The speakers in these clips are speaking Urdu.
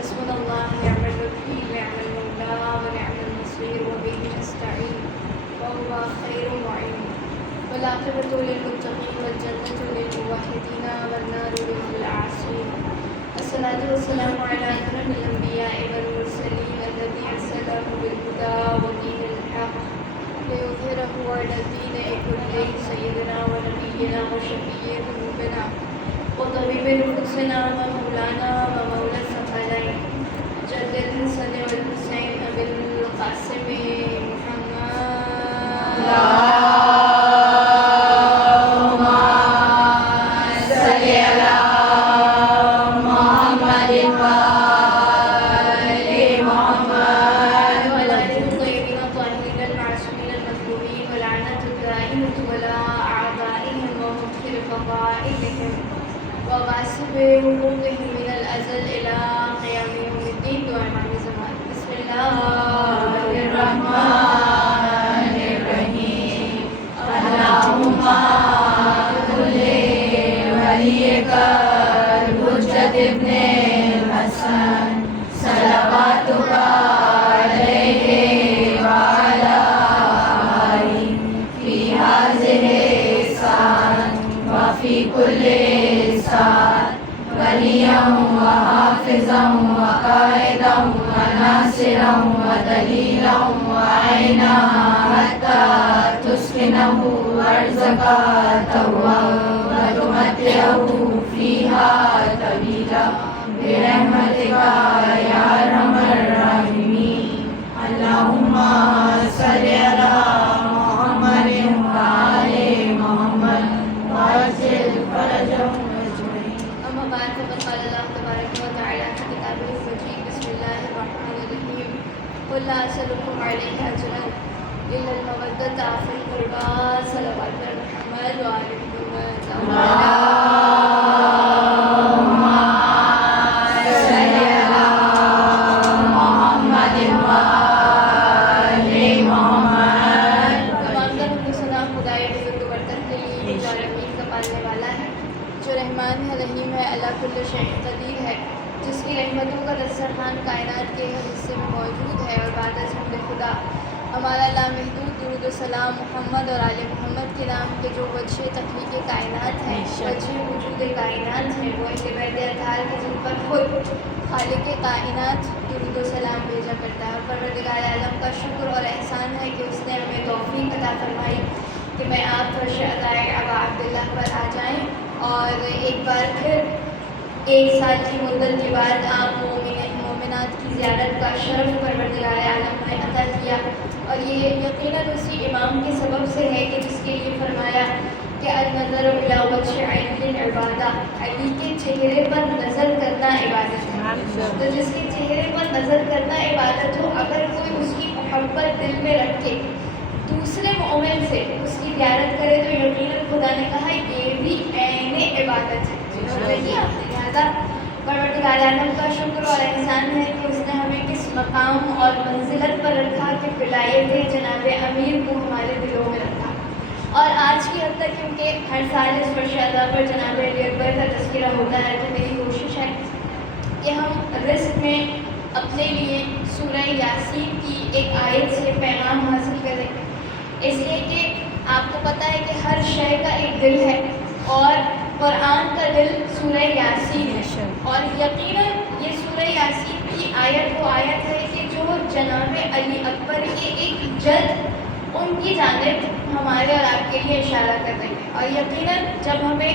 حسبنا الله نعم الوكيل نعم المولى ونعم النصير وبه نستعين وهو خير معين والعاقبة للمتقين والجنة للموحدين والنار للعاصين. الصلاة والسلام على أكرم الأنبياء والمرسلين الذي أرسله بالهدى ودين الحق ليظهره على الدين كله سيدنا ونبينا وشفيع ذنوبنا وطبيب نفوسنا ومولانا ومولى الثقلين جد الحسن والحسين أبي القاسم محمد اللهم صل على محمد وآل محمد وعلى آله الطيبين الطاهرين المعصومين المظلومين واللعنة الدائمة ولا أعدائهم ومغفر فضائلهم وغاسب حقوقهم من الأزل إلى قيام يوم الدين وإمام الزمان. بسم الله الرحمن الرحيم. اللهم كل وليك الحجة ابن الحسن صلواتك عليه وعلى آله في هذه الساعة وفي كل ساعة وليا وحافظا وقائدا وناصرا ودليلا وعينا حتى تسكنه أرزك توا وتمتعه فيها طويلا برحمتك يا أرحم الراحمين. اللهم صل على محمد وآل محمد وعجل فرجهم أجمعين. أما بعد فقد قال الله تبارك وتعالى في كتابه المجيد. بسم الله الرحمن الرحيم. قل لا أسألكم عليه أجرا إلا المودة في القربى صلوات محمد وآل محمد. اللهم صل على محمد وآل محمد. تمام تر سنا خدائے بزرگ برتر کے لیے جو عالمین کا پالنے والا ہے، جو رحمان ہے رحیم ہے، اللہ کل شیء قدیر ہے، جس کی رحمتوں کا دسترخوان کائنات کے ہر حصے میں موجود ہے. اور بعد از حمد خدا ہمارا لامحدود درود و سلام محمد اور آل محمد کے نام کے جو وجہ تخلیق کائنات ہیں، وجہ وجود کائنات ہیں، وہ اہل بیت اطہار کے جن پر خود خالق کائنات درود و سلام بھیجا کرتا ہے. اور پروردگار عالم کا شکر اور احسان ہے کہ اس نے ہمیں توفیق عطا فرمائی کہ میں آپ فرش عطائے ابا عبداللہ پر آ جائیں اور ایک بار پھر 1 سال کی مدت کے بعد آپ مومنات کی زیارت کا شرف پروردگار عالم نے عطا کیا. اور یہ یقیناً اسی امام کے سبب سے ہے کہ جس کے لیے فرمایا کہ النظر الی وجہ علی عبادہ، علی کے چہرے پر نظر کرنا عبادت ہے. تو جس کے چہرے پر نظر کرنا عبادت ہو، اگر کوئی اس کی محبت دل میں رکھ کے دوسرے مومن سے اس کی زیارت کرے تو یقیناً خدا نے کہا یہ بھی عین عبادت ہے. لہٰذا پروردگار عالم کا شکر اور احسان ہے کہ اس نے ہمیں کس مقام اور منزلت پر رکھا کہ ولایت جناب امیر کو ہمارے دلوں میں رکھا. اور آج کی حد تک کیونکہ ہر سال اس فرش ادا پر جناب علی اکبر کا تذکرہ ہوتا ہے، تو میری کوشش ہے کہ ہم رزق میں اپنے لیے سورہ یاسین کی ایک آیت سے پیغام حاصل کریں. اس لیے کہ آپ کو پتہ ہے کہ ہر شے کا ایک دل ہے اور قرآن کا دل سورہ یاسین ہے. اور یقیناً یہ سورہ یاسین کی آیت وہ آیت ہے کہ جو جناب علی اکبر کے ایک جد ان کی جانب ہمارے اور آپ کے لیے اشارہ کر رہی ہے. اور یقیناً جب ہمیں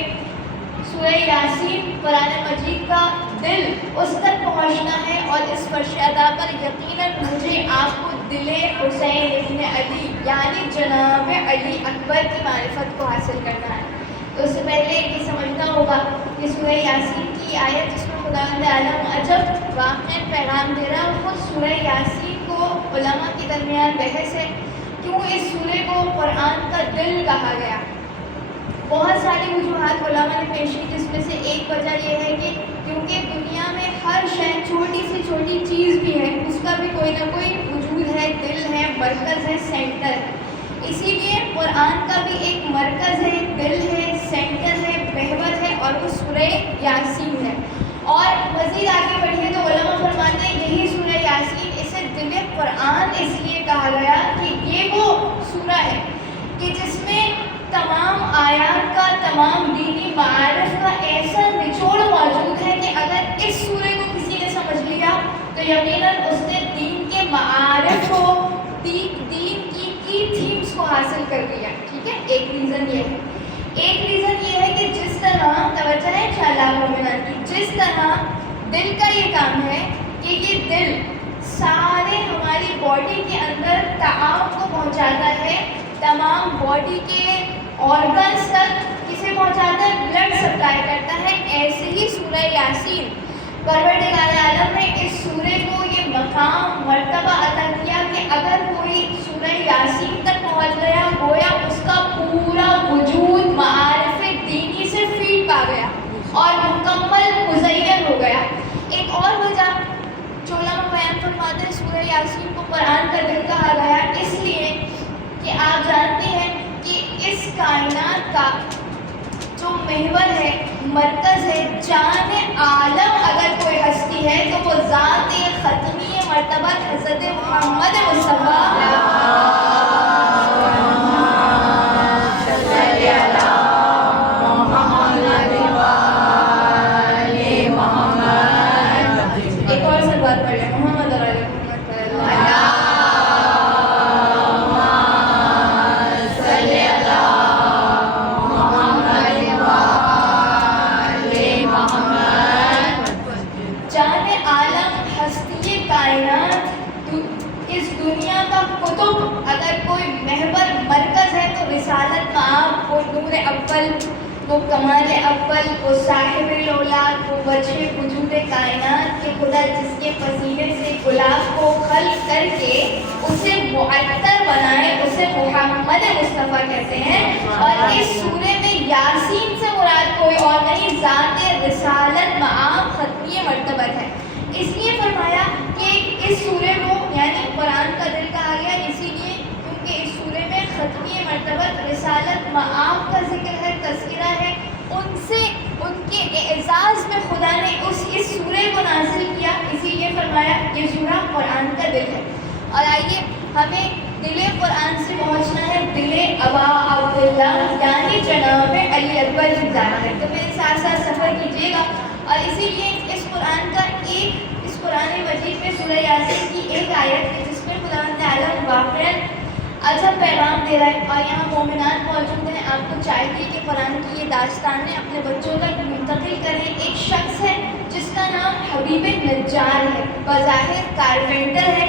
سورہ یاسین قرآن مجید کا دل اس تک پہنچنا ہے اور اس فرش ادا پر یقیناً مجھے آپ کو دل حسین ابن علی یعنی جناب علی اکبر کی معرفت کو حاصل کرنا ہے. تو اس سے پہلے یہ سمجھنا ہوگا کہ سورہ یاسین کی آیت جس میں خداوند عالم عجب واقعہ پیغام دے رہا ہے، وہ سورہ یاسین کو علماء کے درمیان بحث ہے کیوں اس سورہ کو قرآن کا دل کہا گیا. بہت ساری وجوہات علماء نے پیش کی، جس میں سے ایک وجہ یہ ہے کہ کیونکہ دنیا میں ہر شے چھوٹی سے چھوٹی چیز بھی ہے اس کا بھی کوئی نہ کوئی وجود ہے، دل ہے، مرکز ہے، سینٹر ہے. اسی لیے قرآن کا بھی ایک مرکز ہے، دل ہے، سینٹر ہے، محور ہے اور وہ سورہ یاسین ہے. اور مزید آگے بڑھیے تو علماء فرماتے ہیں یہی سورہ یاسین، اسے دل قرآن اس لیے کہا گیا کہ یہ وہ سورہ ہے کہ جس میں تمام آیات کا، تمام دینی معارف کا ایسا نچوڑ موجود ہے کہ اگر اس سورے کو کسی نے سمجھ لیا تو یقیناً اس نے دین کے معارف کو، دین کی تھیمز کو حاصل کر لیا. ٹھیک ہے، ایک ریزن یہ ہے. ایک ریزن یہ ہے کہ جس طرح، توجہ ہے انشاءاللہ مومنان کی، جس طرح دل کا یہ کام ہے کہ یہ دل سارے ہماری باڈی کے اندر تعاون کو پہنچاتا ہے، تمام باڈی کے آرگنس تک کسے پہنچاتا ہے؟ بلڈ سپلائی کرتا ہے. ایسے ہی سورہ یاسین، پروردگار عالم نے اس سورے کو یہ مقام، مرتبہ عطا کیا کہ اگر کوئی سورہ یاسین تک پہنچ گیا گویا اس کا پورا وجود معارف دینی سے فیڈ پا گیا اور مکمل مزین ہو گیا. ایک اور وجہ جو علماء بیان فرماتے ہیں سورہ یاسین کو قرآن کا دل کہا گیا اس لیے کہ آپ جانتے ہیں کہ اس کائنات کا جو محور ہے، مرکز ہے، جان عالم اگر کوئی ہستی ہے تو وہ ذات ختمی مرتبہ حضرت محمد مصطفیٰ وہ کمال اول، وہ صاحب الاولاد، وہ وجہ وجود کائنات کے خدا جس کے پسینے سے گلاب کو خلق کر کے اسے معطر بنائے، اسے محمد مصطفیٰ کہتے ہیں. اور اس سورے میں یاسین سے مراد کوئی اور نہیں، ذات رسالت معام ختمی مرتبت ہے. اس لیے فرمایا کہ اس سورے کو یعنی قرآن کا دل کہا گیا اسی لیے کیونکہ اس سورے میں ختمی مرتبت، رسالت معام کا ذکر ہے، تذکرہ ہے. ان کے اعزاز میں خدا نے اس سورے کو نازل کیا، اسی لیے فرمایا یہ سورہ قرآن کا دل ہے. اور آئیے ہمیں دل قرآن سے پہنچنا ہے دل ابا عبداللہ یعنی جناب علی اکبر کی جانا ہے. تو میرے ساتھ ساتھ سفر کیجیے گا. اور اسی لیے اس قرآن مجید میں سورہ یاسین کی ایک آیت ہے جس میں خدا تعالیٰ واقعاً عجب پیغام دے رہا ہے. اور یہاں مومنات موجود ہیں، آپ کو چاہیے کہ قرآن کی یہ داستانیں اپنے بچوں تک منتقل کریں. ایک شخص ہے جس کا نام حبیب نجار ہے، بظاہر کارپینٹر ہے،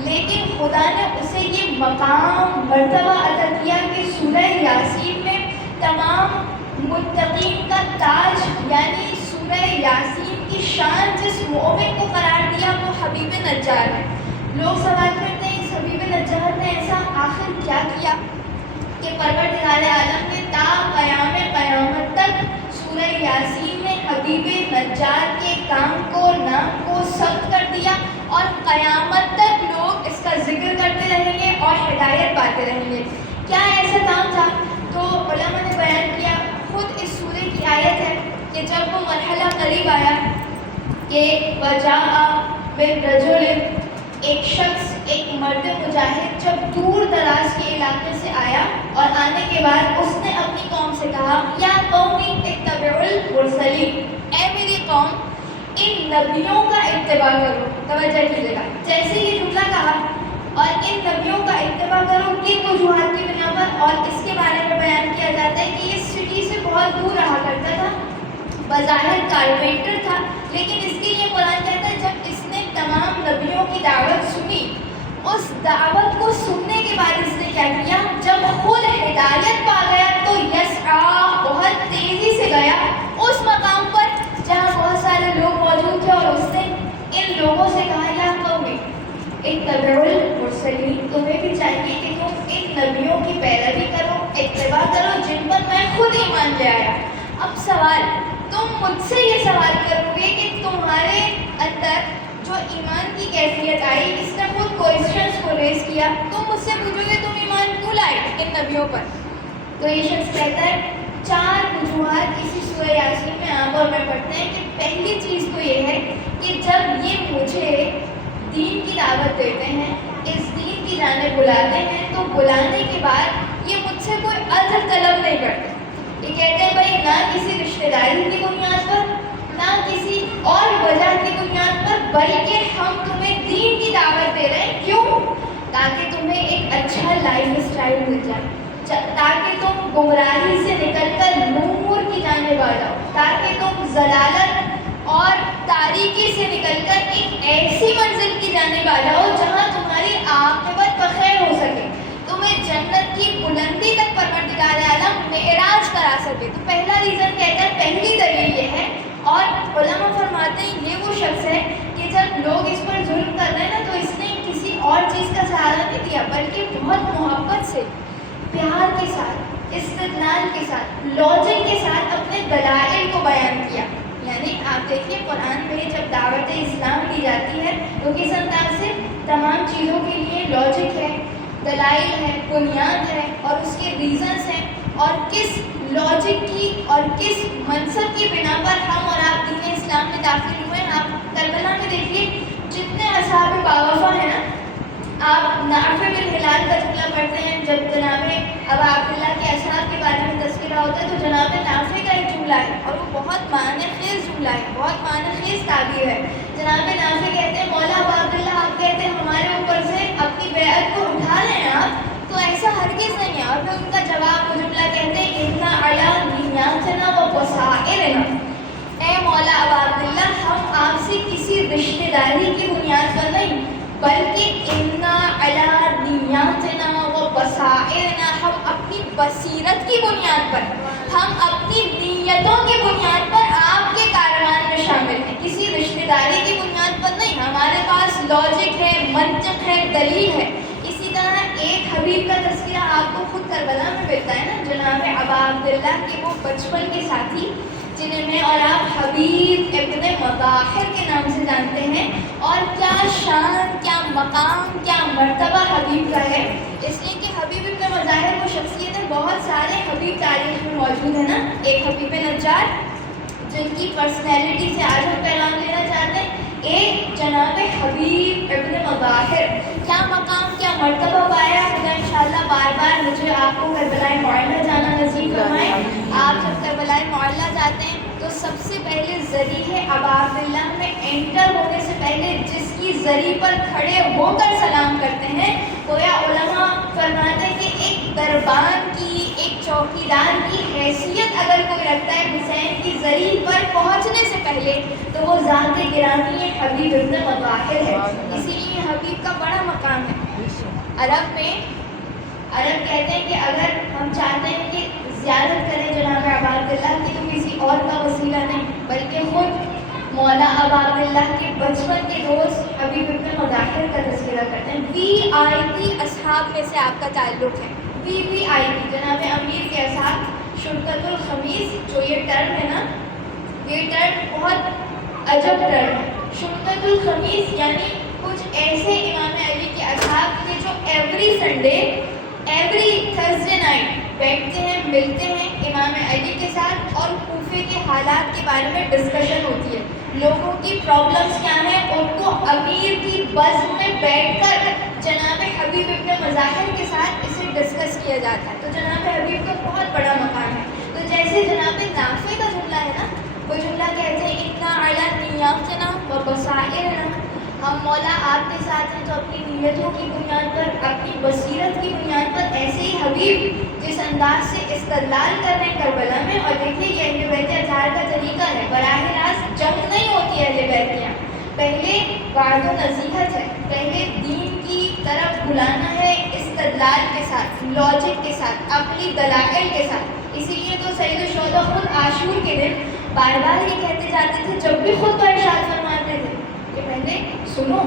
لیکن خدا نے اسے یہ مقام، مرتبہ عطا کیا کہ سورہ یاسین میں تمام متقین کا تاج یعنی سورہ یاسین کی شان جس مومن کو قرار دیا وہ حبیب نجار ہے. لوگ سوال کرتے ہیں اس حبیب نجار نے ایسا آخر کیا کیا کہ پروردگار عالم نے تا قیامت تک سورہ یاسین میں حبیب نجار کے کام کو، نام کو ثبت کر دیا اور قیامت تک لوگ اس کا ذکر کرتے رہیں گے اور ہدایت پاتے رہیں گے. کیا ایسا کام تھا؟ تو علماء نے بیان کیا، خود اس سورے کی آیت ہے کہ جب وہ مرحلہ قریب آیا کہ وجاء بالرجل، ایک شخص، ایک مرد مجاہد جب دور دراز کے علاقے سے آیا اور آنے کے بعد اس نے اپنی قوم سے کہا یا قومی اتبعوا المرسلین، اے میری قوم ان نبیوں کا اتباع کرو. توجہ کیجیے گا، جیسے یہ جملہ کہا اور ان نبیوں کا اتباع کرو کن وجوہات کی بنا پر. اور اس کے بارے میں بیان کیا جاتا ہے کہ یہ سٹی سے بہت دور رہا کرتا تھا، بظاہر کارپینٹر تھا، لیکن اس کے لیے قرآن کہتا ہے جب اس نے تمام نبیوں کی دعوت سنی، اس دعوت کو سننے کے بعد اس نے کیا کیا؟ جب خود ہدایت پا گیا تو یسعیٰ بہت تیزی سے گیا اس مقام پر جہاں بہت سارے لوگ موجود تھے اور اس نے ان لوگوں سے کہا یا قومی اتبعوا المرسلین، تمہیں بھی چاہیے کہ تم ان نبیوں کی پیروی کرو، اتباع کرو جن پر میں خود ایمان لے آیا. اب سوال، تم مجھ سے یہ سوال کرو گے کہ تمہارے اندر جو ایمان کی کیفیت آئی، اس نے خود کوئسچنس کو ریز کیا، تم مجھ سے پوچھو گے تم ایمان کیوں لائے ان نبیوں پر؟ تو یہ شخص کہتا ہے 4 وجوہات اسی سورہ یاسین میں عام طور میں پڑھتے ہیں کہ پہلی چیز تو یہ ہے کہ جب یہ مجھے دعوت دیتے ہیں، اس دین کی جانب بلاتے ہیں، تو بلانے کے بعد یہ مجھ سے کوئی اجر طلب نہیں کرتے. یہ کہتے ہیں بھائی نہ کسی رشتہ داری کی بنیاد پر، نہ کسی اور وجہ کی بنیاد پر، بلکہ ہم تمہیں دین کی دعوت دے رہے ہیں. کیوں؟ تاکہ تمہیں ایک اچھا لائف اسٹائل مل جائے، تاکہ تم گمراہی سے نکل کر نور کی جانب آ جاؤ، تاکہ تم ضلالت اور تاریکی سے نکل کر ایک ایسی منزل کی جانب آ جاؤ جہاں تمہاری عاقبت بخیر ہو سکے، تمہیں جنت کی بلندی تک پروردگار عالم معراج کرا سکے. تو پہلا ریزن کہتا ہے، پہلی دلیل یہ ہے. اور علماء فرماتے ہیں یہ وہ شخص ہے کہ جب لوگ اس پر ظلم کر رہے ہیں نا، تو اس نے کسی اور چیز کا سہارا نہیں دیا، بلکہ بہت محبت سے، پیار کے ساتھ، استدلال کے ساتھ، لاجک کے ساتھ اپنے دلائل کو بیان کیا. یعنی آپ دیکھیے قرآن میں جب دعوت اسلام دی جاتی ہے تو کس انداز سے تمام چیزوں کے لیے لاجک ہے، دلائل ہے، بنیاد ہے، اور اس کے ریزنس ہیں، اور کس لاجک کی اور کس منصب کی بنا پر ہم اور آپ دین اسلام میں داخل ہوئے ہیں. آپ کربلا میں دیکھیے جتنے اصحاب باوفا ہیں نا، آپ نافع بن ہلال کا جملہ پڑھتے ہیں، جب جناب ابا عبداللہ کے اصحاب کے بارے میں تذکرہ ہوتا ہے تو جناب نافع کا ایک جملہ ہے، اور وہ بہت معنی خیز جملہ ہے، بہت معنی خیز تعبیر ہے. جناب نافع کہتے ہیں مولا ابا عبداللہ آپ کہتے ہیں ہمارے اوپر سے اپنی بیعت کو اٹھا لیں آپ، تو ایسا ہرگز نہیں ہے. اور پھر ان کا جواب وہ جملہ کہتے ہیں اِنَّ عَلَىٰ نِيَّاتِنَا وَبَصَائِرِنَا، اے مولا ابا عبداللہ ہم آپ سے کسی رشتہ داری کی بنیاد پر نہیں، بلکہ اِنَّ عَلَىٰ نِيَّاتِنَا وَبَصَائِرِنَا، ہم اپنی بصیرت کی بنیاد پر، ہم اپنی نیتوں کی بنیاد پر آپ کے کاروان میں شامل ہیں، کسی رشتہ داری کی بنیاد پر نہیں. ہمارے پاس لاجک ہے، منطق ہے، دلیل ہے. اسی طرح ایک حبیب کا تذکرہ آپ کو خود کربلا میں ملتا ہے نا، جناب ابا عبداللہ کے وہ بچپن کے ساتھی جنہیں میں اور آپ حبیب ابن مظاہر کے نام سے جانتے ہیں. اور کیا شان، کیا مقام، کیا مرتبہ حبیب کا ہے، اس لیے کہ حبیب ابن مظاہر وہ شخصیت ہے. بہت سارے حبیب تاریخ میں موجود ہیں نا، ایک حبیب نجار جن کی پرسنالٹی سے آج ہم پیغام لینا چاہتے ہیں، ایک جناب حبیب ابن مظاہر. کیا مقام، کیا مرتبہ پایا. خدا انشاءاللہ بار بار مجھے آپ کو کربلائے معلیٰ جانا نصیب فرمائے. آپ جب کربلائے معلیٰ جاتے ہیں تو سب سے پہلے ذریعے ابا عبداللہ میں انٹر ہونے سے پہلے جس کی ذریعے پر کھڑے ہو کر سلام کرتے ہیں، گویا علماء فرماتے ہیں کہ ایک دربان کی، ایک چوکیدار کی حیثیت اگر کوئی رکھتا ہے حسین کی ذریعے پر پہنچنے سے پہلے، تو وہ ذات گرامی حبیب ابن مظاہر ہے. اسی لیے حبیب کا بڑا مقام ہے. عرب کہتے ہیں کہ اگر ہم چاہتے ہیں کہ زیارت کریں جناب ابا عبداللہ کی، تو کسی اور کا وسیلہ نہیں بلکہ خود مولا ابا عبداللہ کے بچپن کے دوست حبیب ابن مظاہر کا تذکرہ کرتے ہیں. VIP اصحاب میں سے آپ کا تعلق ہے. VIP جناب امیر کے اصحاب. شرکت الخمیس جو یہ ٹرم ہے نا، یہ ٹرم بہت عجب ٹرم ہے. شرکت الخمیس یعنی کچھ ایسے امام علی کے اصحاب کے جو every Sunday, every Thursday night بیٹھتے ہیں، ملتے ہیں امام علی کے ساتھ، اور کوفے کے حالات کے بارے میں ڈسکشن ہوتی ہے. لوگوں کی پرابلمس کیا ہیں، ان کو امیر کی بزم میں بیٹھ کر جناب حبیب ابن مظاہر کے ساتھ اسے ڈسکس کیا جاتا ہے. تو جناب حبیب کا بہت بڑا مقام ہے. تو جیسے جناب نافع کا جملہ ہے نا، وہ جملہ کہتے ہیں اِنَّ عَلَىٰ نِيَّاتِنَا وَبَصَائِرِنَا، ہم مولا آپ کے ساتھ ہیں تو اپنی نیتوں کی بنیاد پر، اپنی بصیرت کی بنیاد پر. ایسے ہی حبیب جس انداز سے استدلال کر رہے ہیں کربلا میں، اور دیکھیے یہ اہل بیت اطہار کا طریقہ ہے، براہ راست جنگ نہیں ہوتی ہے اہل بیت کے یہاں. پہلے وعظ و نصیحت ہے، پہلے دین کی طرف بلانا ہے استدلال کے ساتھ، لاجک کے ساتھ، عقلی دلائل کے ساتھ. اسی لیے تو سید الشہداء خود عاشور کے دن بار بار یہ کہتے جاتے تھے جب بھی خود کو ارشاد فرماتے تھے کہ پہلے سنو،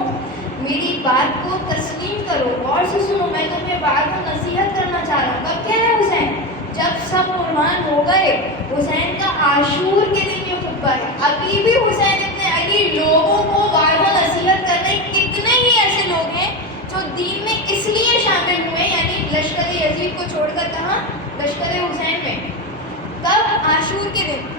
میری بات کو تسلیم کرو، غور سے سنو، میں تمہیں بات کو نصیحت کرنا چاہ رہا ہوں. کب کہہ رہے حسین؟ جب سب قربان ہو گئے. حسین کا عاشور کے دن یہ خطبہ ہے. ابھی بھی حسین ابن علی لوگوں کو بات و نصیحت کر رہے. کتنے ہی ایسے لوگ ہیں جو دین میں اس لیے شامل ہوئے، یعنی لشکر یزید کو چھوڑ کر کہاں؟ لشکر حسین میں. کب؟ عاشور کے دن.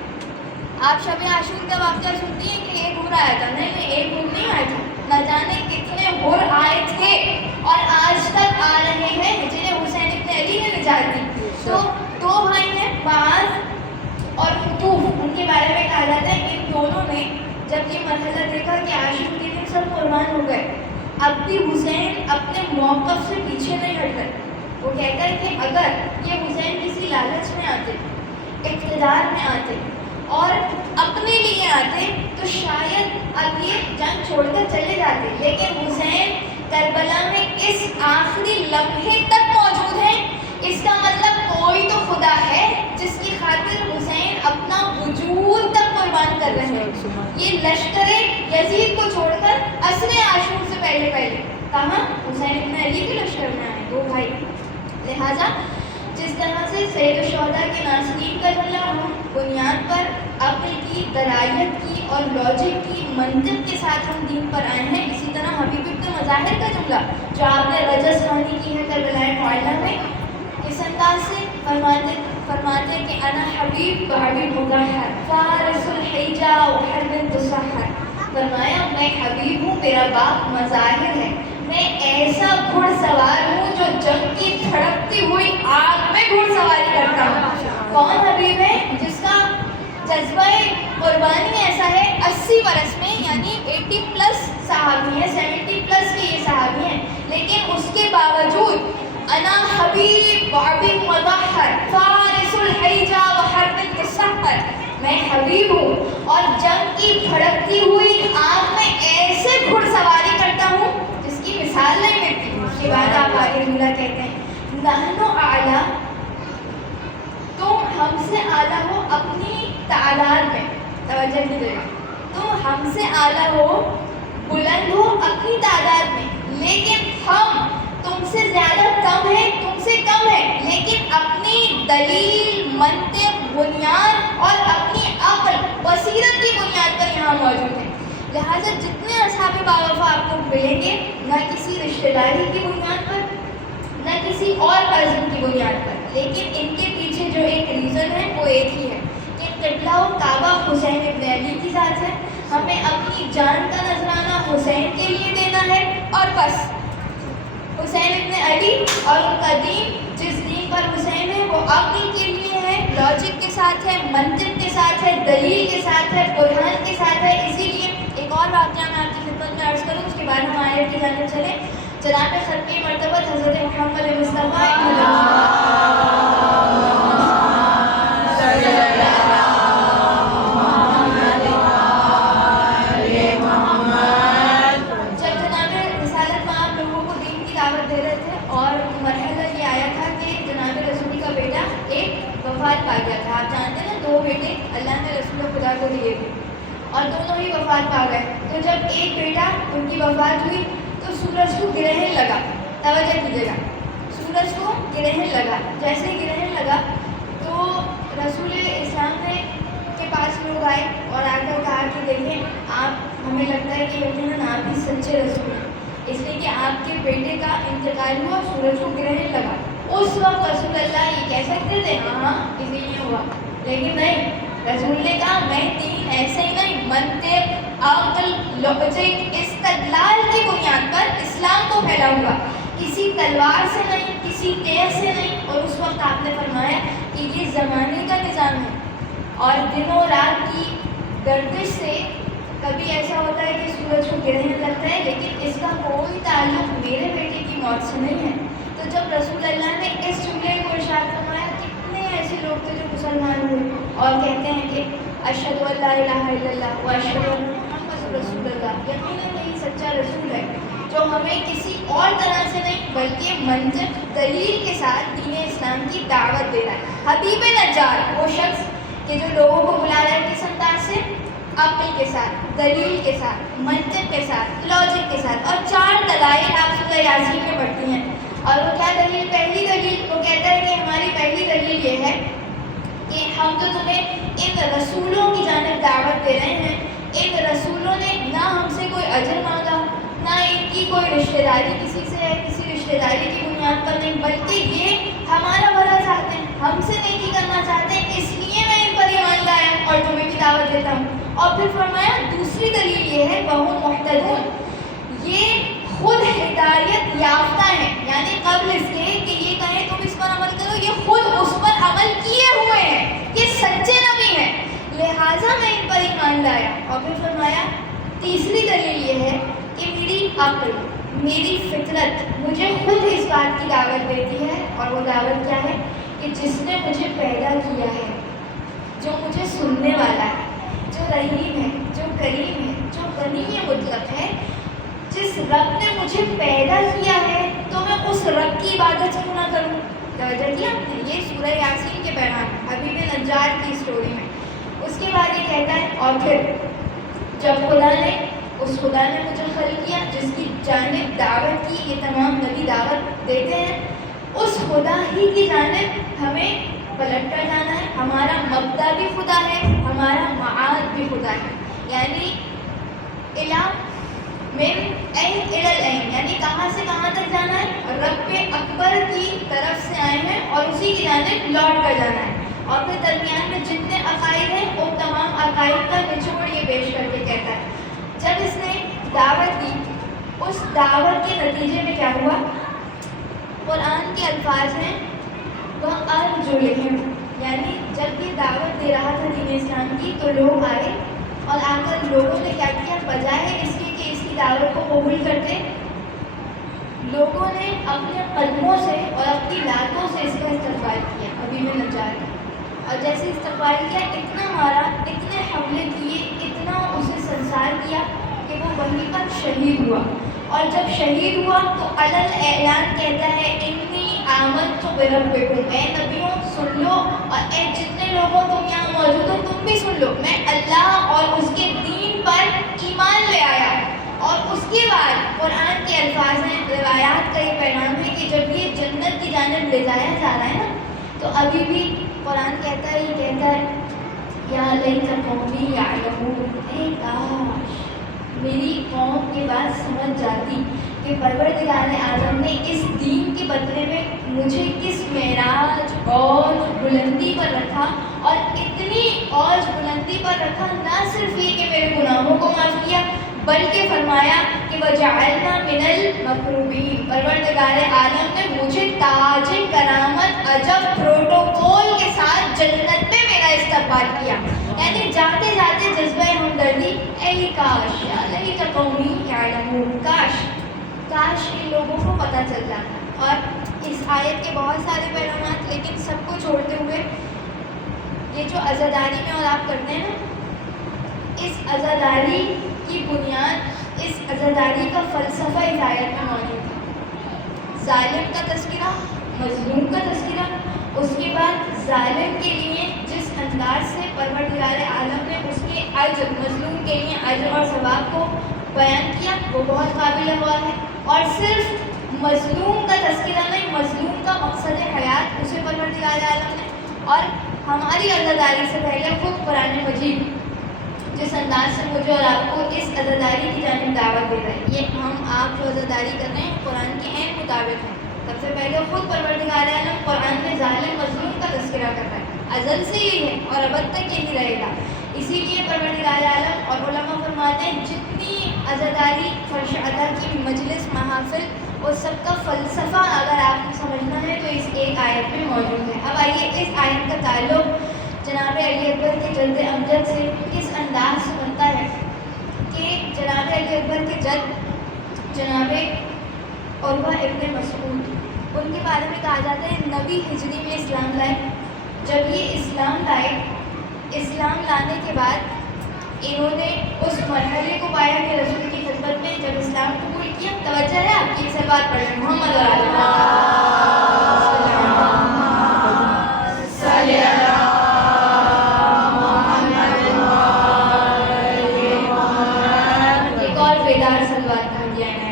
آپ شب عاشور کا واقعہ سنتی ہیں کہ ایک عمر آیا تھا؟ نہیں، ایک عمر نہیں آیا تھا نہ جانے کتنے حر آئے تھے اور آج تک آ رہے ہیں جنہیں حسین ابن علی نے نجات دی. تو دو بھائی ہیں معاذ اور قطوف، ان کے بارے میں کہا جاتا ہے ان دونوں نے جب یہ مرحلہ دیکھا کہ عاشور کے دن سب قربان ہو گئے، اب بھی حسین اپنے موقف سے پیچھے نہیں ہٹ گئے. وہ کہتا ہے کہ اگر یہ حسین کسی لالچ میں آتے، اقتدار میں آتے اور اپنے لیے آتے تو شاید اب یہ جنگ چھوڑ کر چلے جاتے، لیکن حسین کربلا میں اس آخری لمحے تک موجود ہیں. اس کا مطلب کوئی تو خدا ہے جس کی خاطر حسین اپنا وجود تک قربان کر رہے ہیں. یہ لشکر یزید کو چھوڑ کر عصر عاشور سے پہلے کہاں حسین ابن علی کے لشکر میں آئے دو بھائی. لہٰذا جس طرح سے سید الشہداء کے ناصرین کا جملہ ہم بنیاد پر عقل کی، درایت کی اور لاجک کی، منطق کے ساتھ ہم دین پر آئے ہیں، اسی طرح حبیب ابن مظاہر کا جملہ جو آپ نے رجس خوانی کی ہے کربلائے معلیٰ میں، اس انداز سے فرماتے کہ انا حبیب و حبیب مظاہر فارس الحجا و حرب تصحر. فرمایا میں حبیب ہوں، میرا باپ مظاہر ہے، میں ایسا گھڑ سوار ہوں جو جنگ کی دھڑکتی ہوئی آگ میں گھڑ سواری کرتا ہوں. کون حبیب ہے؟ جس کا جذبہ قربانی ایسا ہے 80 برس میں، یعنی 80 پلس صحابی ہیں، 70 پلس کے یہ صحابی ہیں، لیکن اس کے باوجود انا حبیب و حبیب مظاہر فارس الحجا و حرب تصحر، میں حبیب ہوں اور جنگ کی بھڑکتی ہوئی آگ میں ایسے گھڑ سواری کرتا ہوں جس کی مثال نہیں ملتی. اس کے بعد آپ آگے جملہ کہتے ہیں نحن اعلیٰ، تم ہم سے اعلیٰ ہو اپنی تعداد میں، توجہ کیجیے گا، تم ہم سے اعلیٰ ہو، بلند ہو اپنی تعداد میں، لیکن ہم تم سے زیادہ کم ہیں، تم سے کم ہیں، لیکن اپنی دلیل، منطق، بنیاد اور اپنی عقل، بصیرت کی بنیاد پر یہاں موجود ہیں. لہٰذا جتنے اصحاب باوفا آپ کو ملیں گے، نہ کسی رشتہ داری کی بنیاد پر، نہ کسی اور عزم کی بنیاد پر، لیکن ان کے پیچھے جو ایک ریزن ہے وہ ایک ہی ہے کہ قبلہ و کعبہ حسین ابن علی کی ذات ہے، ہمیں اپنی جان کا نذرانہ حسین کے لیے دینا ہے، اور بس حسین ابن علی اور ان کا دین جس دین پر حسین ہے وہ عقل کے لیے ہے، لاجک کے ساتھ ہے، منطق کے ساتھ ہے، دلیل کے ساتھ ہے، برہان کے ساتھ ہے. اسی لیے ایک اور واقعہ میں آپ کی خدمت میں عرض کروں، اس کے بعد ہم آیت کی جانب چلیں. جناب خلقی مرتبہ حضرت محمد مصطفیٰ وفات پا گیا تھا. آپ جانتے ہیں نا، دو بیٹے اللہ نے رسول خدا کو دیے تھے اور دونوں ہی وفات پا گئے. تو جب ایک بیٹا ان کی وفات ہوئی تو سورج کو گرہن لگا. توجہ کیجیے گا، سورج کو گرہن لگا. جیسے گرہن لگا تو رسول اسلام نے کے پاس لوگ آئے اور آ کر کہا کہ دیکھیں، آپ ہمیں لگتا ہے کہ یقیناً آپ ہی سچے رسول ہیں، اس لیے کہ آپ کے بیٹے کا انتقال ہوا، سورج کو گرہن لگا. اس وقت رسول اللہ یہ کہہ سکتے تھے ہاں اسی لیے ہوا، لیکن نہیں، رسول نے کہا میں دین ایسے ہی نہیں، منطق، عقل، لاجک، استدلال کی بنیاد پر اسلام کو پھیلا ہوا، کسی تلوار سے نہیں، کسی تیر سے نہیں. اور اس وقت آپ نے فرمایا کہ یہ زمانے کا نظام ہے اور دنوں رات کی گردش سے کبھی ایسا ہوتا ہے کہ سورج کو گرہن لگتا ہے، لیکن اس کا کوئی تعلق میرے بیٹے کی موت سے نہیں ہے. تو جب رسول اللہ نے اس جملے کو ارشاد فرمایا، کتنے ایسے لوگ تھے جو مسلمان ہوئے اور کہتے ہیں کہ اشہد ان لا الہ الا اللہ و اشہد ان محمد رسول اللہ، یقیناً یہی سچا رسول ہے جو ہمیں کسی اور طرح سے نہیں بلکہ منطق، دلیل کے ساتھ دین اسلام کی دعوت دے رہا ہے. حبیب نجار وہ شخص کہ جو لوگوں کو بلا رہا ہے کس انداز سے، عقل کے ساتھ، دلیل کے ساتھ، منطق کے ساتھ، لاجک کے ساتھ. اور 4 دلائل آپ سورہ یاسین میں پڑھتی ہیں. اور وہ کیا دلیل؟ پہلی دلیل وہ کہتا ہے کہ ہماری پہلی دلیل یہ ہے کہ ہم تو تمہیں ان رسولوں کی جانب دعوت دے رہے ہیں، ان رسولوں نے نہ ہم سے کوئی اجر مانگا، نہ ان کی کوئی رشتہ داری کسی سے ہے، کسی رشتہ داری کی بنیاد پر نہیں، بلکہ یہ ہمارا بھلا چاہتے ہیں، ہم سے نیکی کرنا چاہتے ہیں، اس لیے میں ان پر ایمان لایا اور تمہیں بھی دعوت دیتا ہوں. اور پھر فرمایا دوسری دلیل یہ ہے وَهُمْ مُهْتَدُونَ، یہ خود ہدایت یافتہ ہیں، یعنی قبل اس کے کہ یہ کہیں تم اس پر عمل کرو، یہ خود اس پر عمل کیے ہوئے ہیں، یہ سچے نبی ہیں، لہٰذا میں ان پر ایمان لایا۔ اور پھر فرمایا تیسری دلیل یہ ہے کہ میری عقل، میری فطرت مجھے خود اس بات کی دعوت دیتی ہے، اور وہ دعوت کیا ہے کہ جس نے مجھے پیدا کیا ہے، جو مجھے سننے والا ہے، جو رحیم ہے، جو کریم ہے، جو غنی مطلق ہے، جس رب نے مجھے پیدا کیا ہے تو میں اس رب کی عبادت کیوں نہ کروں۔ توجہ کیا آپ نے؟ یہ سورہ یاسین کے پیغام حبیب نجار کی اسٹوری میں۔ اس کے بعد یہ کہتا ہے اور پھر جب اس خدا نے مجھے خلق کیا جس کی جانب دعوت کی یہ تمام نبی دعوت دیتے ہیں، اس خدا ہی کی جانب ہمیں پلٹ کر جانا ہے۔ ہمارا مبدا بھی خدا ہے، ہمارا معاد بھی خدا ہے، یعنی الا من این الی العین، یعنی کہاں سے کہاں تک جانا ہے، رب اکبر کی طرف سے آئے ہیں اور اسی کی جانب لوٹ کر جانا ہے۔ اور پھر درمیان میں جتنے عقائد ہیں وہ تمام عقائد کا نچوڑ یہ پیش کر کے کہتا ہے جب اس نے دعوت دی، اس دعوت کے نتیجے میں کیا ہوا؟ قرآن کے الفاظ ہیں وہ ارجلہم، یعنی جب یہ دعوت دے رہا تھا دین اسلام کی تو لوگ آئے اور آ کر لوگوں نے کیا کیا، بجائے اس کے کہ اس کی دعوت کو قبول کرتے، لوگوں نے اپنے قدموں سے اور اپنی لاتوں سے اس کا استقبال کیا حبیب نجار کا۔ اور جیسے استقبال کیا، اتنا مارا، اتنے حملے کیے، اتنا اسے سنسار کیا کہ وہ وہیں پر شہید ہوا۔ اور جب شہید ہوا تو علل اعلان کہتا ہے انی آمنت بربکم، اے نبیوں سن لو، اور اے جتنے لوگوں تم یہاں موجود ہو تم بھی سن لو، میں اللہ اور اس کے دین پر ایمان لے آیا۔ اور اس کے بعد قرآن کے الفاظ ہیں، روایات کا یہ پیغام ہے کہ جب یہ جنت کی جانب لے جایا جا رہا ہے نا تو ابھی بھی قرآن کہتا ہے، یہ کہتا ہے یا لیت قومی یعلمون، اے کاش میری قوم کی بات سمجھ جاتی کہ پروردگار اعظم نے اس دین کے بدلے میں مجھے کس معراج اور بلندی پر رکھا، اور اتنی اوج بلندی پر رکھا، نہ صرف یہ کہ میرے گناہوں کو معاف کیا بلکہ فرمایا کہ وجعلنا من المکروبین، پروردگار عالم نے مجھے تاج کرامت عجب پروٹوکول کے ساتھ جنت میں میرا استقبال کیا۔ یعنی جاتے جاتے جذبہ ہمدردی، اے کاش یا لیت قومی یعلمون، کاش ان لوگوں کو پتہ چل جاتا۔ اور اس آیت کے بہت سارے پیغامات، لیکن سب کو چھوڑتے ہوئے یہ جو عزاداری میں اور آپ کرتے ہیں نا، اس عزاداری کی بنیاد، اس عزاداری کا فلسفہ اس آیت میں موجود ہے۔ ظالم کا تذکرہ، مظلوم کا تذکرہ، اس کے بعد ظالم کے لیے جس انداز سے پروردگار عالم نے اس کے اجر، مظلوم کے لیے اجر اور ثواب کو بیان کیا، وہ بہت قابل غور ہے۔ اور صرف مظلوم کا تذکرہ نہیں، مظلوم کا مقصد حیات اسے پروردگار عالم نے، اور ہماری عزاداری سے پہلے خود قرآن مجید جس انداز سے مجھے اور آپ کو اس عزاداری کی جانب دعوت دے رہا ہے، یہ ہم آپ جو عزاداری کر رہے ہیں قرآن کے عین مطابق ہیں۔ سب سے پہلے خود پروردگار عالم قرآن میں ظالم مظلوم کا تذکرہ کر رہا ہے، ازل سے یہی ہے اور ابد تک یہی رہے گا۔ اسی لیے پروردگار عالم اور علماء فرماتے ہیں جتنی عزاداری فرش ادا کی مجلس محافل، وہ سب کا فلسفہ اگر آپ کو سمجھنا ہے تو اس ایک آیت میں موجود ہے۔ اب آئیے اس آیت کا تعلق جناب علی اکبر کے جد امجد سے کس انداز سے بنتا ہے کہ جناب علی اکبر کے جد جناب عروہ ابن مسعود، ان کے بارے میں کہا جاتا ہے نبی ہجری میں اسلام لائے۔ جب یہ اسلام لائے، اسلام لانے کے بعد انہوں نے اس مرحلے کو پایا کہ رسول کی خدمت میں جب اسلام قبول کیا، توجہ ہے آپ کی سے بات پڑھ رہے ہیں محمد اور ایک اور بیدار سلوات کہا گیا ہے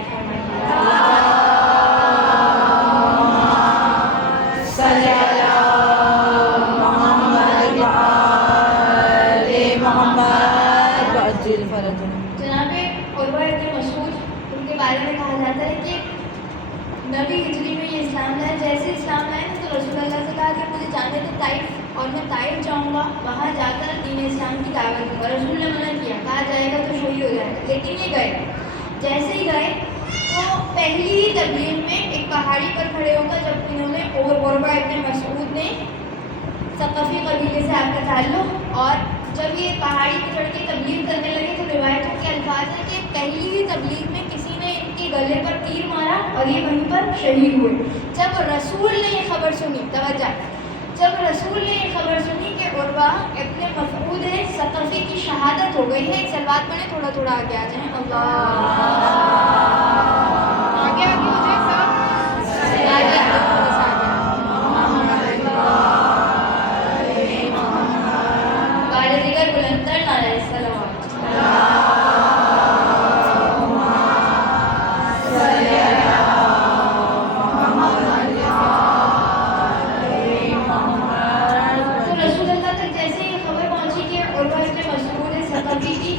جناب عروہ ابن مسعود، ان کے بارے میں کہا جاتا ہے کہ نبی ہجری میں یہ اسلام لائے۔ جیسے اسلام لائے تو رسول اللہ سے کہا کہ مجھے جانے دیں طائف، اور میں طائف جاؤں گا، وہاں جا کر دین اسلام کی دعوت دوں گا۔ رسول نے منع کیا، کہا جائے گا تو شہید ہو جائے گا، لیکن یہ گئے۔ جیسے ہی گئے تو پہلی ہی تبلیغ میں ایک پہاڑی پر کھڑے ہو کر جب انہوں نے اور عروہ ابن مسعود نے ثقفی قبیلے سے آپ کا تعلق، اور جب یہ پہاڑی پہ چڑھ کے تبلیغ کرنے لگے تو روایتوں کے الفاظ ہیں کہ پہلی ہی تبلیغ میں کسی نے ان کے گلے پر تیر مارا اور یہ وہیں پر شہید ہوئے۔ جب رسول نے یہ خبر سنی، توجہ، جب رسول نے یہ خبر سنی کہ عروہ ابن مسعود ثقفی کی شہادت ہو گئی ہے، ایک سلوات پڑھیں، تھوڑا تھوڑا آگے آ جائیں، اللہ آگے آگے ہو جائے سب آگے آگے تھوڑا سا آگے بارے دیگر بلندر نعرہ صلوات۔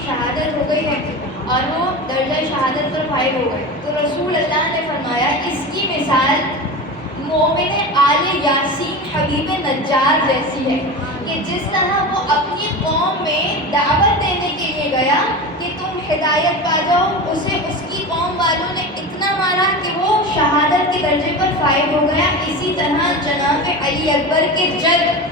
شہادت ہو گئی ہے اور وہ درجہ شہادت پر فائز ہو گئے، تو رسول اللہ نے فرمایا اس کی مثال مومن آل یاسین حبیب نجار جیسی ہے، کہ جس طرح وہ اپنی قوم میں دعوت دینے کے لیے گیا کہ تم ہدایت پا جاؤ، اسے اس کی قوم والوں نے اتنا مارا کہ وہ شہادت کے درجے پر فائز ہو گیا، اسی طرح جناب علی اکبر کے جد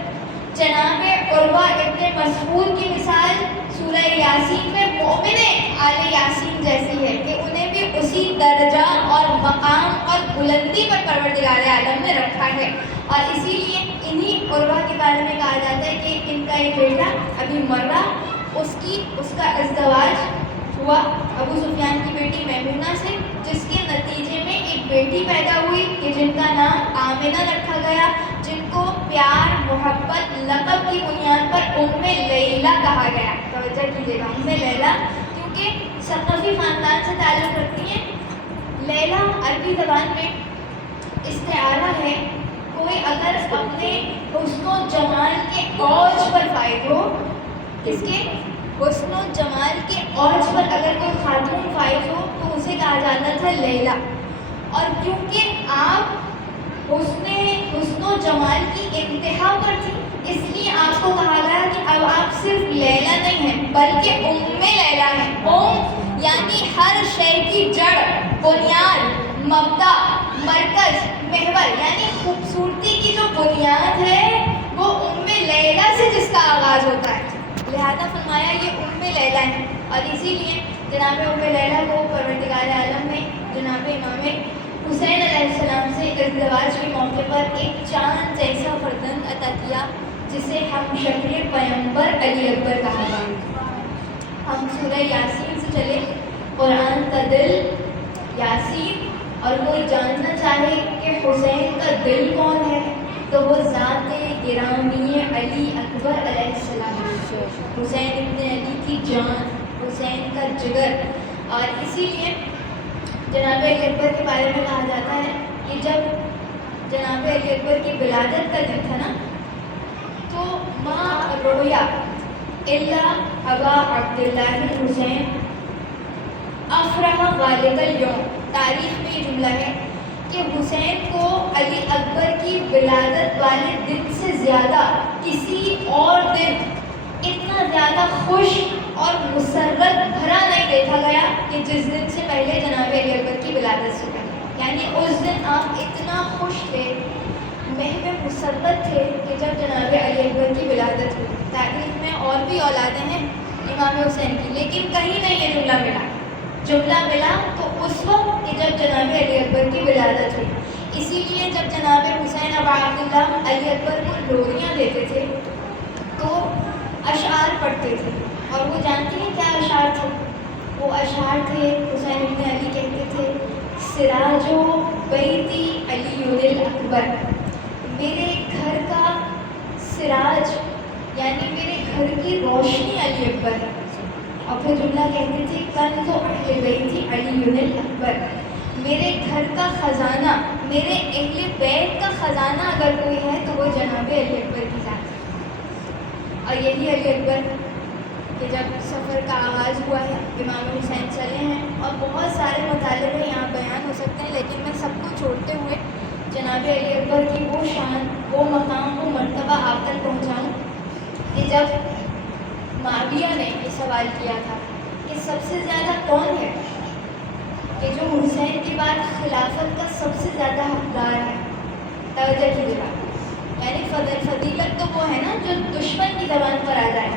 جناب عروہ ابن مسعود کی مثال سورہ یاسین میں مومن آل یاسین جیسی ہے کہ انہیں بھی اسی درجہ اور مقام اور بلندی پر پروردگار عالم نے رکھا ہے، اور اسی لیے انہی عروہ کے بارے میں کہا جاتا ہے کہ ان کا ایک بیٹا ابھی مرہ، اس کا ازدواج ہوا ابو سفیان کی بیٹی میمونہ سے، جس کے نتیجے میں ایک بیٹی پیدا ہوئی کہ جن کا نام آمنہ رکھا گیا، جن کو پیار محبت لقب کی بنیاد پر ام لیلہ کہا گیا۔ توجہ کیجیے گا، ام لیلہ کیونکہ ثقفی خاندان سے تعلق رکھتی ہیں۔ لیلہ عربی زبان میں استعارہ ہے، کوئی اگر اپنے حسن و جمال کے اوج پر فائز ہو، کس کے حسن و جمال کے اوج پر اگر کوئی خاتون فائز ہو تو اسے کہا جاتا تھا لیلہ، اور کیونکہ آپ حسن و جمال کی انتہا پر تھی اس لیے آپ کو کہا گیا کہ اب آپ صرف لیلہ نہیں ہیں بلکہ ام لیلہ ہیں۔ ام یعنی ہر شے کی جڑ، بنیاد، مبدا، مرکز، محور، یعنی خوبصورتی کی جو بنیاد ہے وہ ام لیلہ سے جس کا آغاز ہوتا ہے، لہذا فرمایا یہ ام لیلہ ہے، اور اسی لیے جناب ام لیلہ کو پروردگار عالم نے جناب امام حسین علیہ السلام سے ازدواج کے موقع پر ایک چاند جیسا فرزند عطا کیا جسے ہم شکل پیغمبر علی اکبر کہا گیا۔ ہم سورہ یاسین سے چلے، قرآن کا دل یاسین، اور کوئی جاننا چاہے کہ حسین کا دل کون ہے تو وہ ذات گرامی علی اکبر علیہ السلام، حسین ابن علی کی جان، حسین کا جگر، اور اسی لیے جناب علی اکبر کے بارے میں کہا جاتا ہے کہ جب جناب علی اکبر کی ولادت کا دن تھا نا، تو ماں رویا الا ابا عبداللہ الحسین افرح غالب اليوم، تاریخ میں یہ جملہ ہے کہ حسین کو علی اکبر کی ولادت والے دن سے زیادہ کسی اور دن اتنا زیادہ خوش اور مسرت بھرا نہیں دیکھا گیا کہ جس دن سے پہلے جناب علی اکبر کی ولادت سے پہلے، یعنی اس دن آپ اتنا خوش تھے، محو مسرت تھے کہ جب جناب علی اکبر کی ولادت ہوئی۔ تاریخ میں اور بھی اولادیں ہیں امام حسین کی، لیکن کہیں نہیں یہ جملہ ملا تو اس وقت کہ جب جناب علی اکبر کی ولادت ہوئی۔ اسی لیے جب جناب حسین ابا عبداللہ علی اکبر کو لوریاں دیتے تھے تو اشعار پڑھتے تھے، اور وہ جانتی ہیں کیا اشعار تھے؟ وہ اشعار تھے، حسین ابن علی کہتے تھے سراج و بیتی علی الاکبر، میرے گھر کا سراج یعنی میرے گھر کی روشنی علی اکبر ہے، اور پھر جملہ کہتے تھے کنز اہل بیت علی الاکبر، میرے گھر کا خزانہ، میرے اہل بیت کا خزانہ اگر کوئی ہے تو وہ جناب علی اکبر کی ذات ہے۔ اور یہی علی اکبر کہ جب سفر کا آغاز ہوا ہے، امام حسین چلے ہیں، اور بہت سارے مطالبے یہاں بیان ہو سکتے ہیں، لیکن میں سب کو چھوڑتے ہوئے جناب علی اکبر کی وہ شان، وہ مقام، وہ مرتبہ آپ تک پہنچاؤں کہ جب معاویہ نے یہ سوال کیا تھا کہ سب سے زیادہ کون ہے کہ جو حسین کے بعد خلافت کا سب سے زیادہ حقدار ہے. توجہ کیجیے بات، یعنی فضیلت تو وہ ہے نا جو دشمن کی زبان پر آ جائے.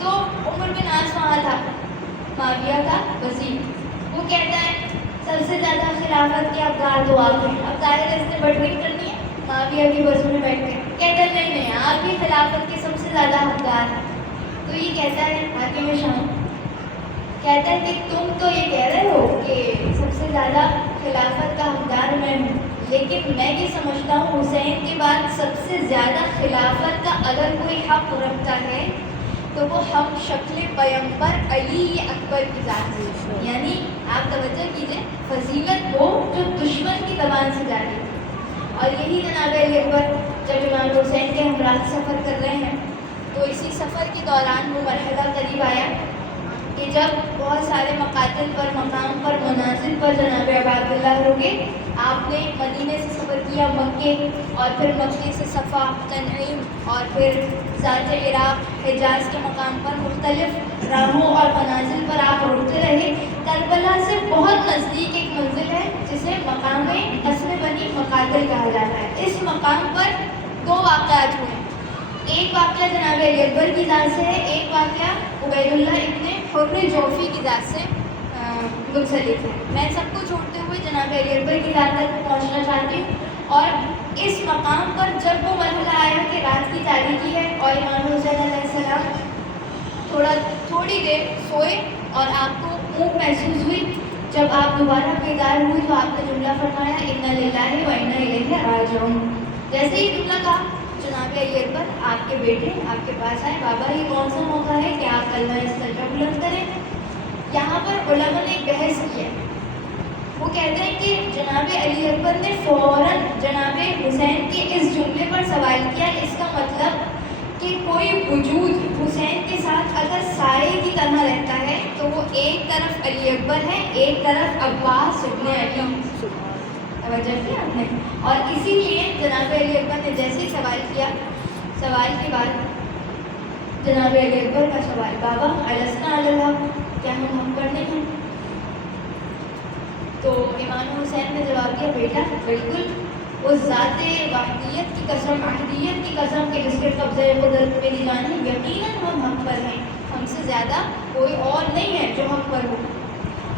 تو عمر بن عاص وہاں تھا، معاویہ کا وزیر. وہ کہتا ہے سب سے زیادہ خلافت کے حقدار تو آپ ہیں. اب ظاہر ہے اس نے بڑھوئی کرنی ہے معاویہ کی بازو میں بیٹھ کے. کہتا ہے نہیں آپ ہی خلافت کے سب سے زیادہ حقدار ہیں. تو یہ کہتا ہے حاکم شام، کہتا ہے کہ تم تو یہ کہہ رہے ہو کہ سب سے زیادہ خلافت کا حقدار میں ہوں، لیکن میں یہ سمجھتا ہوں حسین کے بعد سب سے زیادہ خلافت کا اگر کوئی حق رکھتا ہے تو وہ ہم شکل پیغمبر علی اکبر کی ذات ہے. یعنی آپ توجہ کیجئے، فضیلت وہ جو دشمن کی زبان سے جاری ہے. اور یہی جناب علی اکبر جب امام حسین کے ہمراہ سفر کر رہے ہیں تو اسی سفر کے دوران وہ مرحلہ قریب آیا کہ جب بہت سارے مقاتل پر، مقام پر، منازل پر جناب عبداللہ رکے. آپ نے مدینے سے سفر کیا مکے، اور پھر مکے سے صفا، تنعیم، اور پھر ذات عراق، حجاز کے مقام پر مختلف راہوں اور منازل پر آپ رکتے رہے. کربلا سے بہت نزدیک ایک منزل ہے جسے مقام قصر بنی مقاتل کہا جاتا ہے. اس مقام پر 2 واقعات ہوئے. ایک واقعہ جناب علی اکبر کی ذات سے ہے، ایک واقعہ عبید اللہ ابن حر جوفی کی ذات سے منسلک ہے. میں سب کو چھوڑتے ہوئے جناب علی اکبر کی ذات تک پہنچنا چاہتی ہوں. اور اس مقام پر جب وہ مرحلہ آیا کہ رات کی تاریکی ہے اور امام حسین علیہ السلام تھوڑی دیر سوئے اور آپ کو اونگ محسوس ہوئی. جب آپ دوبارہ بیدار ہوئی تو آپ نے جملہ فرمایا انا للہ و انا الیہ راجعون. جیسے ہی جملہ کہا جناب علی اکبر آپ کے بیٹے آپ کے پاس آئے. بابا یہ کون سا موقع ہے کہ آپ کلمہ استغفار بلند کریں؟ یہاں پر علماء نے ایک بحث کی ہے. وہ کہتے ہیں کہ جناب علی اکبر نے فوراً جناب حسین کے اس جملے پر سوال کیا. اس کا مطلب کہ کوئی وجود حسین کے ساتھ اگر سائے کی طرح رہتا ہے تو وہ ایک طرف علی اکبر ہے، ایک طرف عباس ابن علی. توجہ کی آپ نے؟ اور اسی لیے جناب علی اکبر نے جیسے ہی سوال کیا، سوال کے بعد جناب علی اکبر کا سوال بابا السنا اللہ، کیا ہم پر نہیں ہیں؟ تو امام حسین نے جواب دیا بیٹا بالکل، اس ذات وحدیت کی قسم، احدیت کی قسم کہ جس کے قبضۂ قدرت میری جان ہے، یقیناً ہم حق پر ہیں. ہم سے زیادہ کوئی اور نہیں ہے جو حق پر ہو.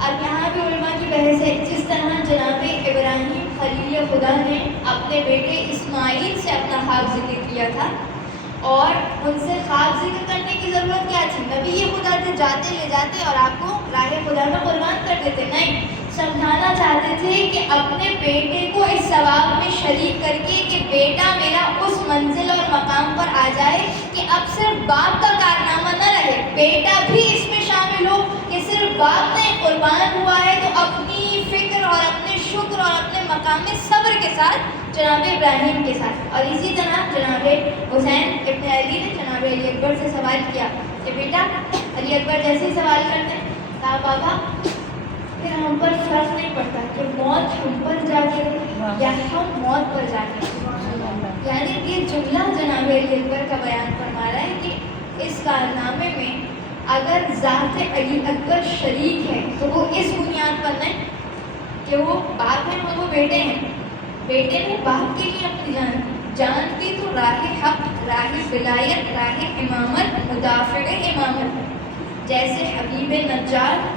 اب یہاں بھی علماء کی بحث ہے. جس طرح جناب ابراہیم خلیل خدا نے اپنے بیٹے اسماعیل سے اپنا خواب ذکر کیا تھا، اور ان سے خواب ذکر کرنے کی ضرورت کیا تھی؟ نبی یہ خدا تھے، جاتے لے جاتے اور آپ کو راہ خدا میں قربان کر دیتے. نہیں، سمجھانا چاہتے تھے کہ اپنے بیٹے کو اس ثواب میں شریک کر کے کہ بیٹا میرا اس منزل اور مقام پر آ جائے کہ اب صرف باپ کا کارنامہ نہ رہے، بیٹا بھی اس میں شامل ہو کہ صرف باپ نے قربان ہوا ہے تو اپنی فکر اور اپنے شکر اور اپنے مقام صبر کے ساتھ جناب ابراہیم کے ساتھ. اور اسی طرح جناب حسین ابن علی نے جناب علی اکبر سے سوال کیا کہ بیٹا، علی اکبر جیسے ہی سوال کرتے ہیں کہا بابا پھر ہم پر فرق نہیں پڑتا کہ موت ہم پر جا کے یا ہم موت پر جا کے. یعنی یہ جملہ جناب علی اکبر کا بیان فرما رہا ہے کہ اس کارنامے میں اگر ذات علی اکبر شریک ہے تو وہ اس بنیاد پر نہیں کہ وہ باپ ہیں اور وہ بیٹے ہیں. بیٹے نے باپ کے لیے اپنی جان دی تو راہ حق، راہ ولایت، راہ امامت، مدافع امامت، جیسے حبیب نجار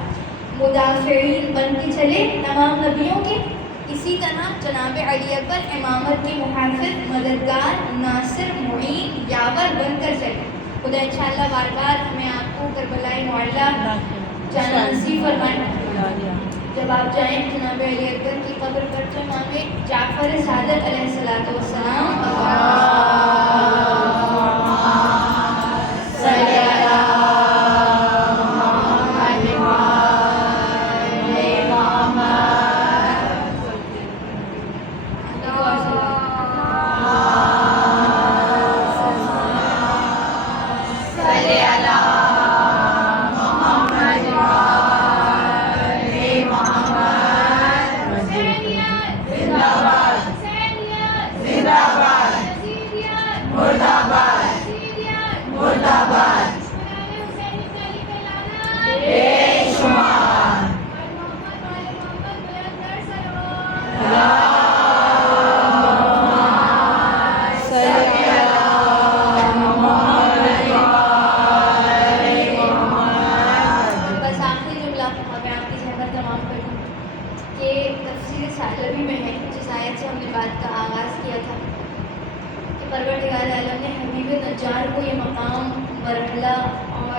مدافعین بن کے چلے تمام نبیوں کے، اسی طرح جناب علی اکبر امامت کے محافظ، مددگار، ناصر، معین، یاور بن کر چلے. خدا انشاءاللہ بار بار ہمیں آپ کو کربلائے معلیٰ جانا نصیب فرمائے. جب آپ جائیں جناب علی اکبر کی قبر پر تو امام جعفر صادق علیہ السلام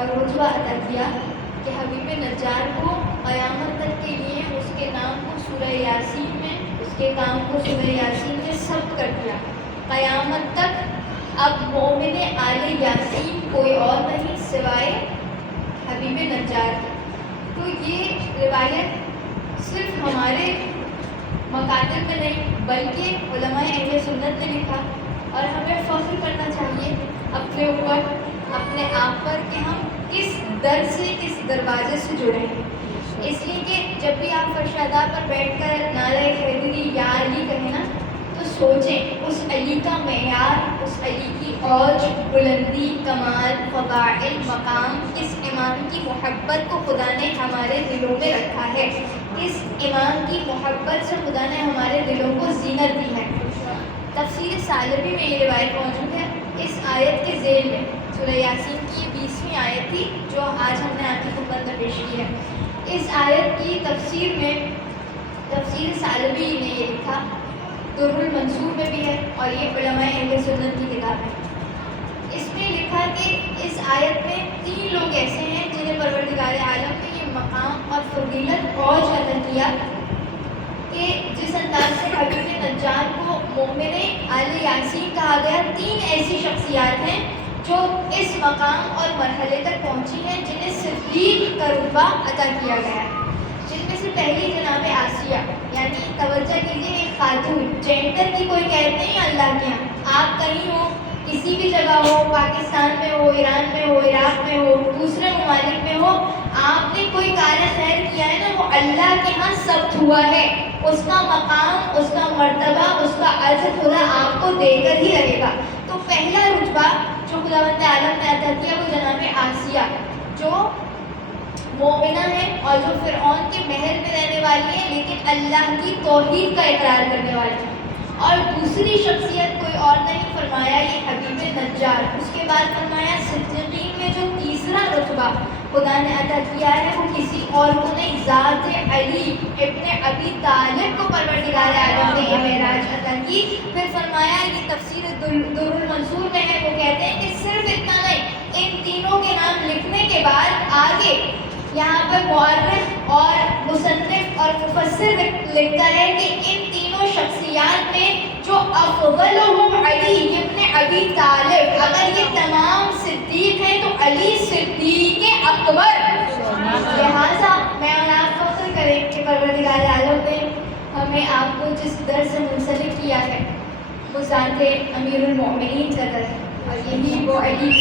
رتبہ عطا کیا کہ حبیب نجار کو قیامت تک کے لیے اس کے نام کو سورہ یاسین میں ثبت کر دیا. قیامت تک اب مومن آل یاسین کوئی اور نہیں سوائے حبیب نجار کی. تو یہ روایت صرف ہمارے مکاتب میں نہیں بلکہ علماء اہل سنت نے لکھا، اور ہمیں فخر کرنا چاہیے اپنے اوپر، اپنے آپ پر کہ ہم کس در سے، کس دروازے سے جڑے ہیں. اس لیے کہ جب بھی آپ فرشادہ پر بیٹھ کر نعرہ حیدری یا علی کہیں نا تو سوچیں اس علی کا معیار، اس علی کی اوج، بلندی، کمال، فضائل، مقام، اس امام کی محبت کو خدا نے ہمارے دلوں میں رکھا ہے. اس امام کی محبت سے خدا نے ہمارے دلوں کو زینت دی ہے. تفسیر ثعلبی میں یہ روایت موجود ہے. اس آیت کے ذیل میں سورہ یاسین کی 20ویں آیت تھی جو آج ہم نے آپ کی خدمت میں پیش کی ہے. اس آیت کی تفسیر میں تفسیر ثعلبی نے یہ لکھا، در المنصور میں بھی ہے اور یہ علماء اہل سنت کی کتاب ہے. اس میں لکھا کہ اس آیت میں 3 لوگ ایسے ہیں جنہیں پروردگار عالم نے یہ مقام اور فضیلت اوج عطا کیا کہ جس انداز سے حبیب نجار کو مومن آل یاسین کہا گیا. 3 ایسی شخصیات ہیں جو اس مقام اور مرحلے تک پہنچی ہیں جنہیں صدیق کا رتبہ عطا کیا گیا ہے. جن میں سے پہلی جناب آسیہ، یعنی توجہ کیجیے ایک خاتون، جینڈر کی کوئی قید نہیں اللہ کے یہاں. آپ کہیں ہو، کسی بھی جگہ ہو، پاکستان میں ہو، ایران میں ہو، عراق میں ہو، دوسرے ممالک میں ہو، آپ نے کوئی کار خیر کیا ہے نا وہ اللہ کے ہاں ثبت ہوا ہے. اس کا مقام، اس کا مرتبہ، اس کا اجر خدا آپ کو دے کر ہی رہے گا. تو پہلا رتبہ جو خداوند عالم نے عطا کیا وہ جناب آسیہ، جو مومنہ ہے اور جو فرعون کے محل میں رہنے والی ہے لیکن اللہ کی توحید کا اقرار کرنے والی ہے. اور دوسری شخصیت کوئی اور نہیں، فرمایا یہ حبیب نجار. اس کے بعد فرمایا صدیقین میں جو تیسرا رتبہ خدا نے عطا کیا ہے وہ کسی اور کو نہیں، ذات علی ابن ابی طالب کو پروردگار عالم نے یہ معراج عطا کی. پھر فرمایا یہ تفسیر در المنصور میں ہے، وہ کہتے ہیں کہ صرف اتنا نہیں، ان تینوں کے نام لکھنے کے بعد آگے یہاں پر مورخ اور مصنف اور مفسر لکھتا ہے کہ ان تینوں شخصیات میں جو افضلہم علی ابن ابی طالب، اگر یہ تمام صدیق ہیں تو علی صدیق اکبر. لہٰذا میں اور آپ فخر کریں کہ پروردگار عالم نے ہمیں آپ کو جس در سے منسلک کیا ہے وہ ذات امیر المؤمنین کا در ہے، اور یہی وہ علی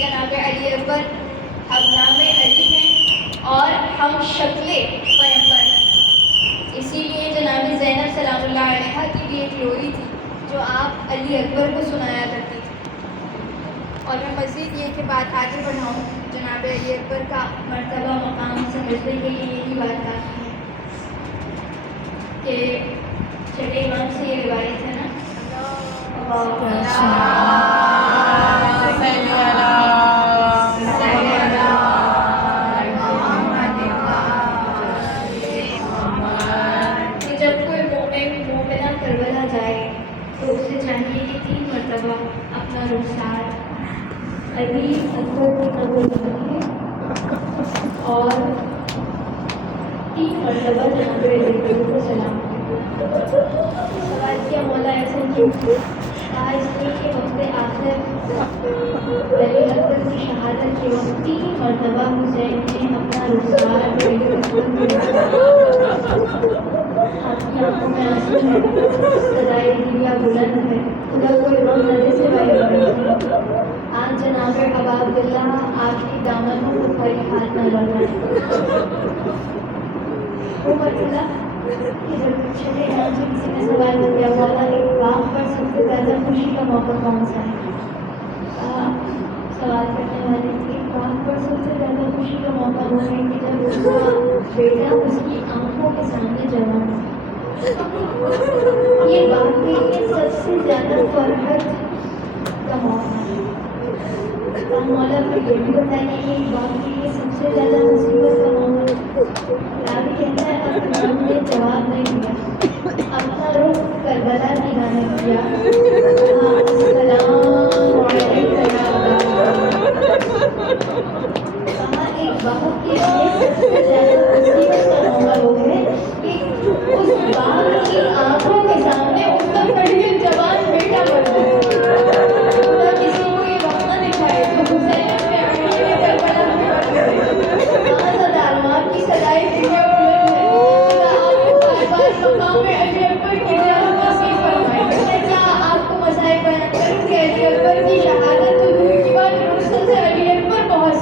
جناب علی اکبر ہم نام علی ہیں اور ہم شکل پیغمبر ہیں. اسی لیے جناب زینب سلام اللہ علیہا کی بھی ایک لوری تھی جو آپ علی اکبر کو سنایا کرتی تھی. اور میں مزید یہ کہ بات آگے بڑھاؤں، جناب علی اکبر کا مرتبہ مقام سمجھنے کے لیے یہی بات کافی ہے کہ چھٹے امام سے یہ روایت ہے نا، اپنا رخسار علی اکبر کی قبر کیجیے اور 3 مرتبہ جناب علی کو سلام کیجیے. سوال کیا مولا ایسا کیوں؟ آج کے وقت آخر علی اکبر کی شہادت کے وقت 3 مرتبہ حسین نے اپنا رخسار علی اکبر آپ کی آنکھوں میں آنسو ہے، صدائے دیا بلند ہے، خدا کوئی غم نہ دے سوائے غم. آج جناب ابا عبداللہ آپ کی دامنوں کو کوئی ہاتھ نہ لگائے. وہ مرتبہ کہ جب چھٹے امام سے کسی نے سوال کیا مولا ایک باپ پر سب سے زیادہ خوشی کا موقع کون سا ہے؟ سوال کرنے والے ایک باپ پر سب سے زیادہ خوشی کا موقع وہ ہے کہ جب اس کا بیٹا اس کی آنکھوں کے سامنے جوان ہے. یہ واقعی میں سب سے زیادہ فرحت کا موقع ہے. مولا پر یہ بھی بتائیے کہ واقعی میں سب سے زیادہ مصیبت کا موقع ہے. راوی کہتا ہے اب امام نے جواب نہیں دیا، اپنا رخ کربلا کی جانب کیا. السلام علیکم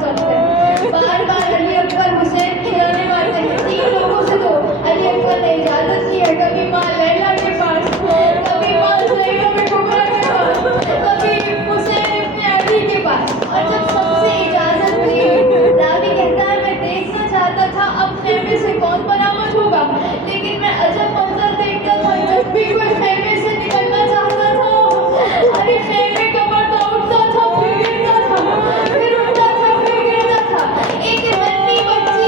کرتے ہیں. بار بار علی اکبر حسین کی گانے مارتے ہیں. 3 لوگوں سے تو علی اکبر نے اجازت کی ہے, کبھی ماں لیلا کے پاس, کبھی ماں زینب کبریٰ کے پاس, کبھی حسین ابن علی کے پاس. اور جب سب سے اجازت لی, راوی کہتا ہے میں دیکھنا چاہتا تھا اب خیمے سے کون برآمد ہوگا, لیکن میں عجب منظر دیکھتا تھا. جب بھی کوئی خیمے سے نکلنا چاہتا تھا, ارے خیمے کا پردہ اٹھتا تھا پھر گرتا تھا, پھر اٹھتا تھا پھر گرتا تھا. ایک ننھی بچی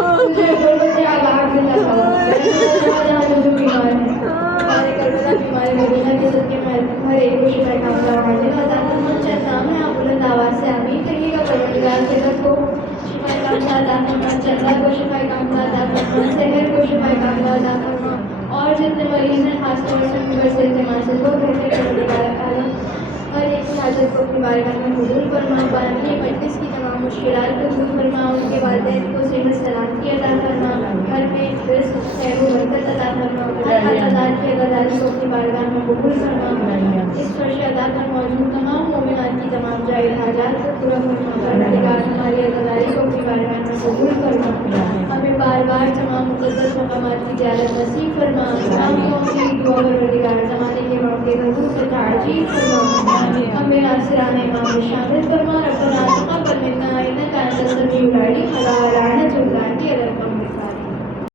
مجھے غربت آباد میں لگا جہاں جو بیمار ہے ہمارے کربلا بیمار مدینہ کے صدقے میں ہر ایک کو شفا کاملہ عاجل عطا فرما چند نام ہے آپ بلند آواز سے آمین کہیے گا پروردگار صحت کو شفا کاملہ عطا فرما چندہ کو شفا کاملہ عطا فرما سحر کو شفا کاملہ عطا فرما اور جتنے مریض ہیں خاص طور سے فیور سے التماس سے وہ کہتے ہیں پروردگار عالم ہر ایک کی حاجت کو اپنی بارگاہ میں قبول فرما بانی مجلس کی تمام مشکلات کو دور فرما ان کے والدین کو صحت سلامتی عطا فرما گھر میں رزق خیر و برکت عطا فرما ہر عطاءات کی عطاداری کو اپنی بارگاہ میں قبول فرما اس فرش ادا پر موجود تمام مومنات کی تمام جائز حاجات کو پورا فرما پروردگار ہماری عطاداری کو اپنی بارگاہ میں قبول فرما ہمیں بار بار تمام مقدس مقامات کی زیارت نصیب فرما تمام قوم کی دعا پروردگار زمانے کے موقع حضور سے تعجیل فرما ہمیں ناصران امام میں شامل فرما ربنا